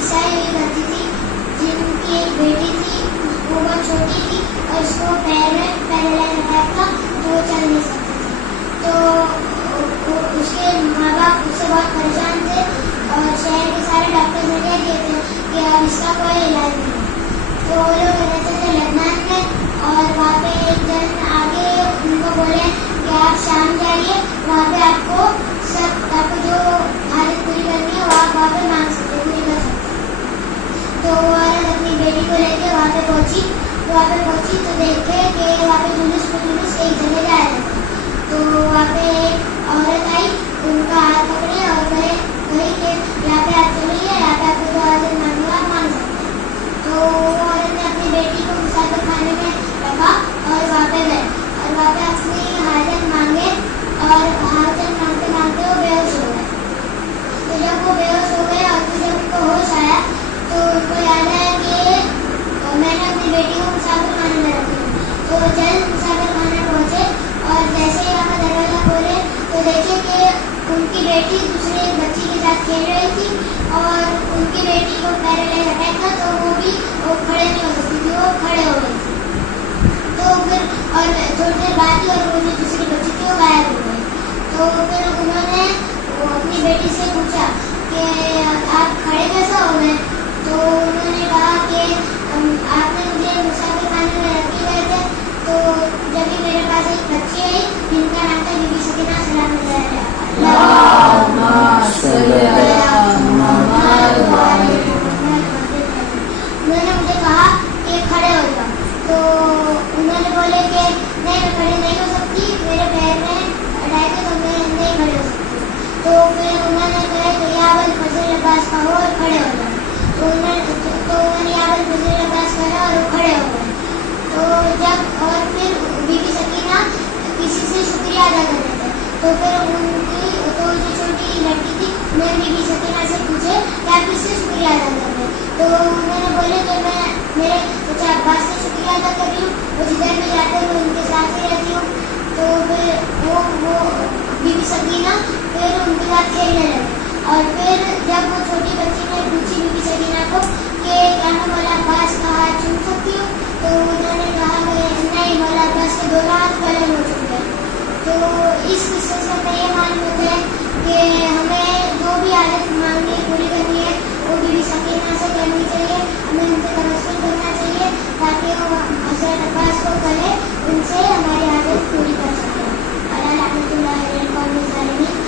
عیسائی ہوئی کرتی تھی جن کی ایک بیٹی تھی، وہ بہت چھوٹی تھی اور اس کو پیر میں پیرالائز اٹیک تھا تو وہ چل نہیں سکتی تھی. تو اس کے ماں باپ اس سے بہت پریشان تھے اور شہر کے سارے ڈاکٹر نے کہہ دیے تھے کہ اب اس کا کوئی علاج نہیں ہے. تو وہ لوگ رہتے تھے لبنان میں اور وہاں پہ ایک جن آگے ان کو بولے کہ آپ شام جائیے، وہاں پہ آپ کو جو حالت پوری کرنی ہے وہ آپ وہاں پہ مانگ سکتے، پوری کر سکتے. تو وہ عورت اپنی بیٹی کو لے کے وہاں پہ پہنچی تو دیکھے کہ وہاں پہ جلوس ایک جگہ جا رہے تھے. تو وہاں پہ ایک عورت آئی، ان کا ہاتھ پکڑے اور کہی کہ یہاں پہ آپ چلیے، یہاں پہ آپ کو جو حاضر مانگے آپ مانگ سکتے ہیں. تو وہ عورت نے اپنی بیٹی کو مسافر خانے میں رکھا اور وہاں پہ گئے اور وہاں پہ اپنی حاجت مانگے اور حاجت مانگتے مانگتے وہ بے ہوش ہو گئے. تو جب وہ بے ہوش ہو گئے اور پھر جب ان کو ہوش آیا تو ان کو یاد آیا کہ میں نے اپنی بیٹی کو مسافر خانے میں رکھی. تو وہ جلد مسافر خانے پہنچے اور جیسے ہی وہاں کا دروازہ کھولے تو دیکھے کہ ان کی بیٹی دوسرے بچی کے ساتھ کھیل رہی تھی اور ان کی بیٹی کو پیرالائز اٹیک تھا تو وہ کھڑے نہیں ہو سکتی تھی، وہ کھڑے ہو گئی تھی. تو پھر اور تھوڑی دیر بعد ہی اور وہ جو دوسری بچی تھی وہ غائب ہو گئی. تو پھر انہوں نے اپنی بیٹی سے پوچھا کہ آپ کھڑے کیسا ہو گئے؟ تو انہوں نے کہا کہ آپ نے مجھے مسافر خانے میں رکھے گئے تھے تو جب بھی میرے پاس ایک بچی آئی جن کا نام تھا بی بی سکینہ سلام انہوں نے مجھے کہا کہ کھڑے ہو جاؤ. تو انہوں نے بولے کہ نہیں میں کھڑے نہیں ہو سکتی، میرے پیر میں اٹیک ہے تو میں نہیں کھڑے ہو سکتی. تو پھر انہوں نے کہا کہ یا ابوالفضل عباس کہو اور کھڑے ہو جاؤ. تو انہوں نے یا ابوالفضل عباس کہا اور وہ کھڑے ہو گئے. تو جب اور پھر بی بی سکینہ کسی سے شکریہ ادا کر رہے تھے تو پھر ان کی تو جو چھوٹی لڑکی تھی انہوں نے بی بی سکینہ سے پوچھے کہ آپ کس سے شکریہ ادا کر رہے ہیں؟ تو انہوں نے بولے کہ میں میرے چچا عباس سے شکریہ ادا کر رہی ہوں، وہ جدھر بھی جاتے ہیں میں ان کے ساتھ ہی رہتی ہوں. تو پھر وہ بی بی سکینہ پھر ان کے ساتھ کھیلنے لگے اور پھر جب وہ چھوٹی بچی نے پوچھی بی بی سکینہ کو کہ کیا میں مولا عباس کا ہاتھ چوم سکتی ہوں؟ تو انہوں نے کہا کہ نہیں، مولا عباس کے دونوں ہاتھ پہلے ہو چکے ہیں. تو اس قصے سے ہمیں یہ معلوم ہوتا ہے کہ ہمیں جو بھی حاجت مانگنی ہے پوری کرنی ہے وہ بی بی سکینہ سے کرنی چاہیے، ہمیں ان سے توسل کرنا چاہیے تاکہ وہ حضرت عباس کو کرے ان سے ہماری حاجت پوری کر سکیں. اللہ رحمۃ اللہ علیہ الظالمین.